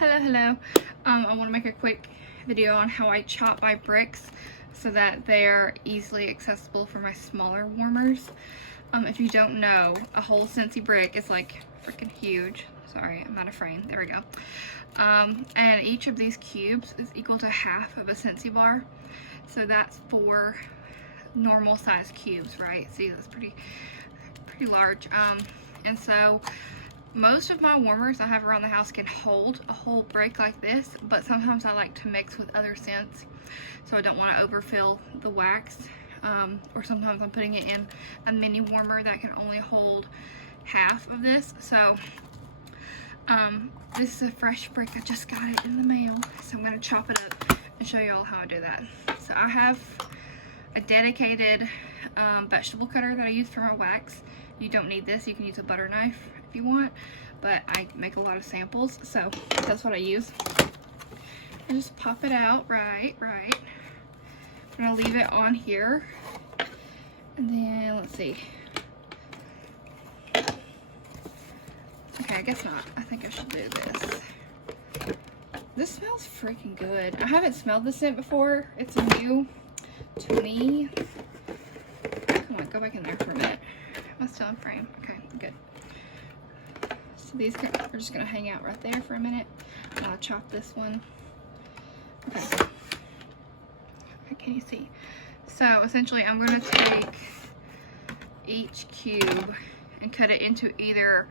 Hello. I want to make a quick video on how I chop my bricks so that they're easily accessible for my smaller warmers. If you don't know, a whole Scentsy brick is like freaking huge. Sorry, I'm out of frame. There we go. And each of these cubes is equal to half of a Scentsy bar. So that's 4 normal size cubes, right? See, that's pretty large. And so most of my warmers I have around the house can hold a whole brick like this, but sometimes I like to mix with other scents, so I don't want to overfill the wax. Or sometimes I'm putting it in a mini warmer that can only hold half of this. So this is a fresh brick. I just got it in the mail, so I'm going to chop it up and show you all how I do that. So I have a dedicated vegetable cutter that I use for my wax. You don't need this. You can use a butter knife if you want, but I make a lot of samples, so that's what I use. I just pop it out right. I'm gonna leave it on here, and then let's see. Okay, I guess not. I think I should do this. This smells freaking good. I haven't smelled this scent before. It's new to me. Come on, go back in there for a minute. Am I still in frame? Okay, good. So these are just gonna hang out right there for a minute. I'll chop this one. Okay. Can you see? So essentially I'm gonna take each cube and cut it into either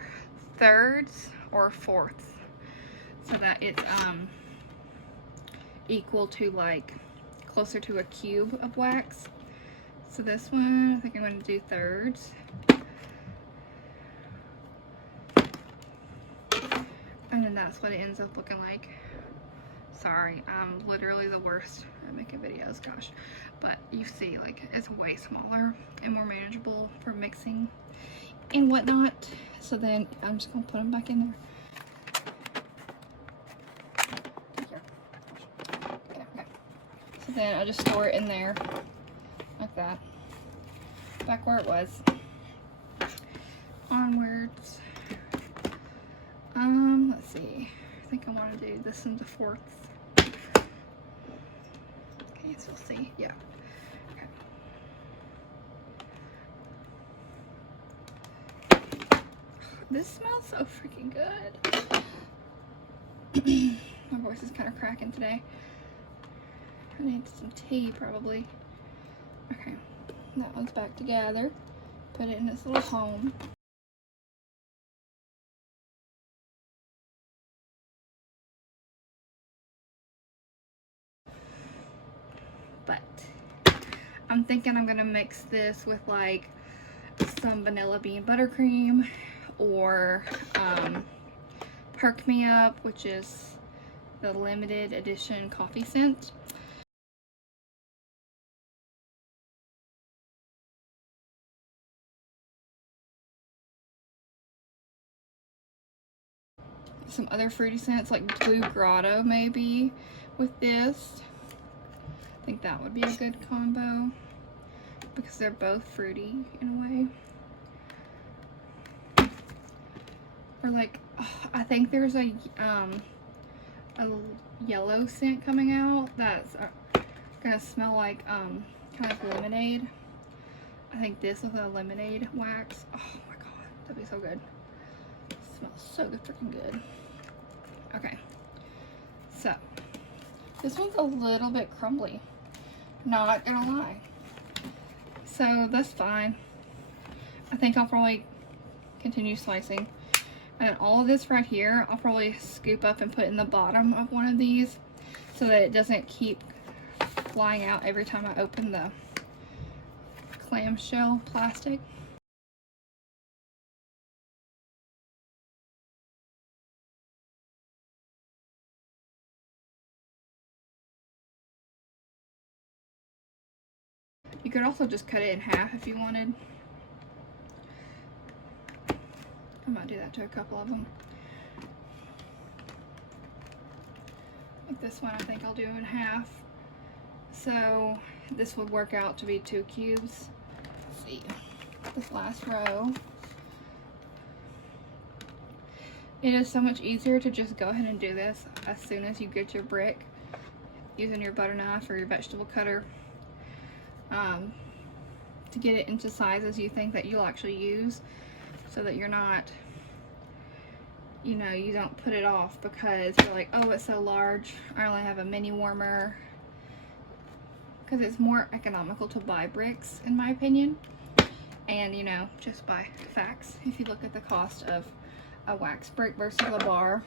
thirds or fourths, so that it's equal to, like, closer to a cube of wax. So this one, I think I'm going to do thirds. And then that's what it ends up looking like. Sorry, I'm literally the worst at making videos, gosh. But you see, like, it's way smaller and more manageable for mixing and whatnot. So then I'm just going to put them back in there. Okay. So then I just store it in there like that. Back where it was. Onwards. Let's see. I think I want to do this into fourths. Okay, so we'll see. Yeah. Okay. This smells so freaking good. My voice is kind of cracking today. I need some tea probably. Okay. That one's back together. Put it in its little home. But I'm thinking I'm gonna mix this with like some vanilla bean buttercream or Perk Me Up, which is the limited edition coffee scent. Some other fruity scents like Blue Grotto maybe with this. I think that would be a good combo because they're both fruity in a way. Or like, oh, I think there's a yellow scent coming out that's gonna smell like kind of lemonade. I think this with a lemonade wax. Oh my god, that'd be so good. It smells so good, freaking good. Okay, so this one's a little bit crumbly, not gonna lie. So that's fine. I think I'll probably continue slicing. And all of this right here, I'll probably scoop up and put in the bottom of one of these so that it doesn't keep flying out every time I open the clamshell plastic. You could also just cut it in half if you wanted. I might do that to a couple of them. Like this one, I think I'll do in half. So this would work out to be 2 cubes. Let's see, this last row. It is so much easier to just go ahead and do this as soon as you get your brick, using your butter knife or your vegetable cutter, to get it into sizes you think that you'll actually use, so that you're not, you know, you don't put it off because you're like, oh, it's so large, I only have a mini warmer. Because it's more economical to buy bricks, in my opinion. And, you know, just by facts, if you look at the cost of a wax brick versus a bar.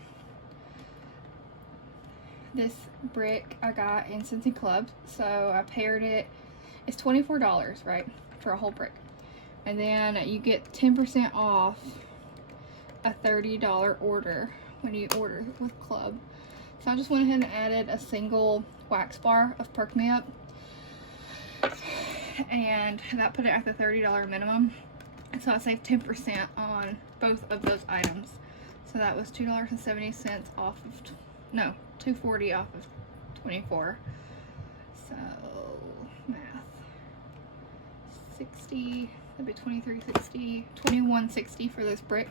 This brick I got in Scentsy Club, so I paired it. It's $24, right, for a whole brick. And then you get 10% off a $30 order when you order with Club. So I just went ahead and added a single wax bar of Perk Me Up, and that put it at the $30 minimum. So I saved 10% on both of those items. So that was $2.70 off of, no, $2.40 off of 24. So math, 60, that'd be $23.60, $21.60 for this brick.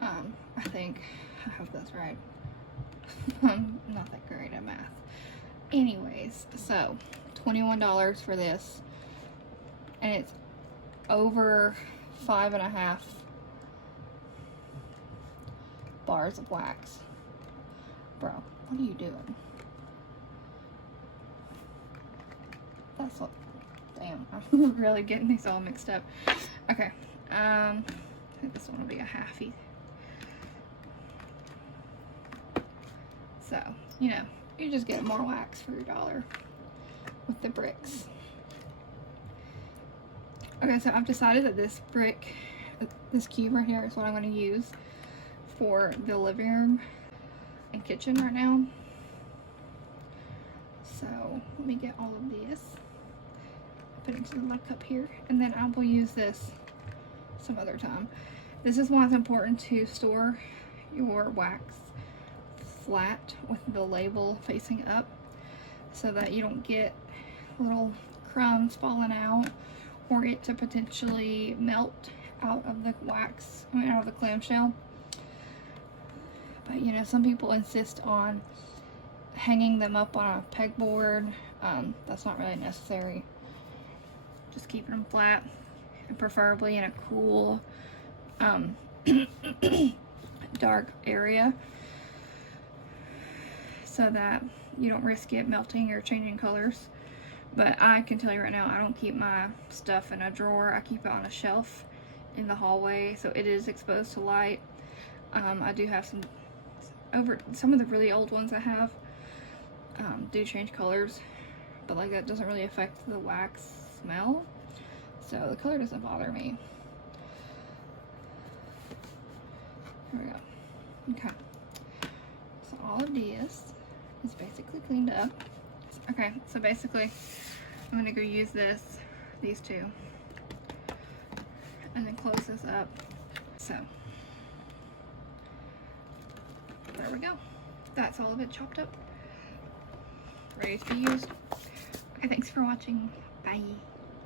I think I have this right. I'm not that great at math. Anyways, so $21 for this, and it's over 5.5 bars of wax. Bro, what are you doing? That's what, damn, I'm really getting these all mixed up. Okay, I think this one will be a halfie. So, you know, you just get more wax for your dollar with the bricks. Okay, so I've decided that this brick, this cube right here, is what I'm going to use for the living room and kitchen right now. So let me get all of this, put it into the mud cup here, and then I will use this some other time. This is why it's important to store your wax flat with the label facing up, so that you don't get little crumbs falling out, or it to potentially melt out of the wax, I mean out of the clamshell. But you know, some people insist on hanging them up on a pegboard. That's not really necessary. Just keeping them flat, and preferably in a cool, dark area, so that you don't risk it melting or changing colors. But I can tell you right now, I don't keep my stuff in a drawer. I keep it on a shelf in the hallway, so it is exposed to light. I do have some of the really old ones I have do change colors, but like that doesn't really affect the wax smell, so the color doesn't bother me. Here we go. Okay, so all of this is basically cleaned up. Okay, so basically I'm gonna go use these two, and then close this up. So there we go. That's all of it chopped up, ready to be used. Okay, thanks for watching. Bye.